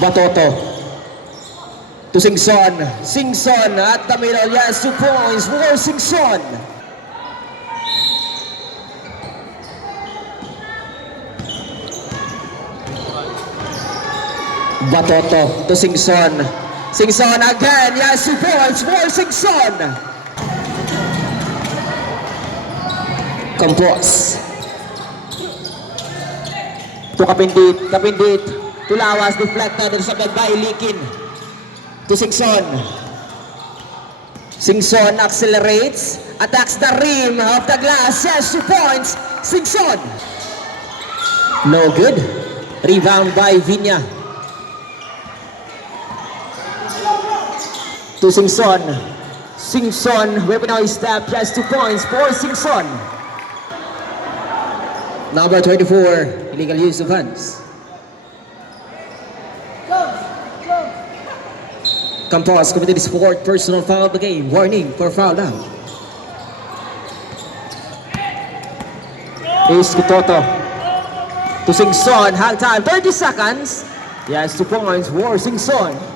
Batoto to Singson. Singson at the middle. Yes, 2 points for Singson. Batoto to Singson. Singson again. Yes, 2 points for Singson. Compos to Kapindit. Kapindit to Lawas. Deflected and sabed by Likin to Singson. Singson accelerates. Attacks the rim of the glass. Yes, 2 points. Singson. No good. Rebound by Vinya to Singson. Singson, weaponized step, just 2 points for Singson. Number 24, illegal use of hands. Campos committed his 4th personal foul of the game. Warning for foul now. Is Kutoto to Singson. Hang time, 30 seconds. Yes, 2 points for Singson.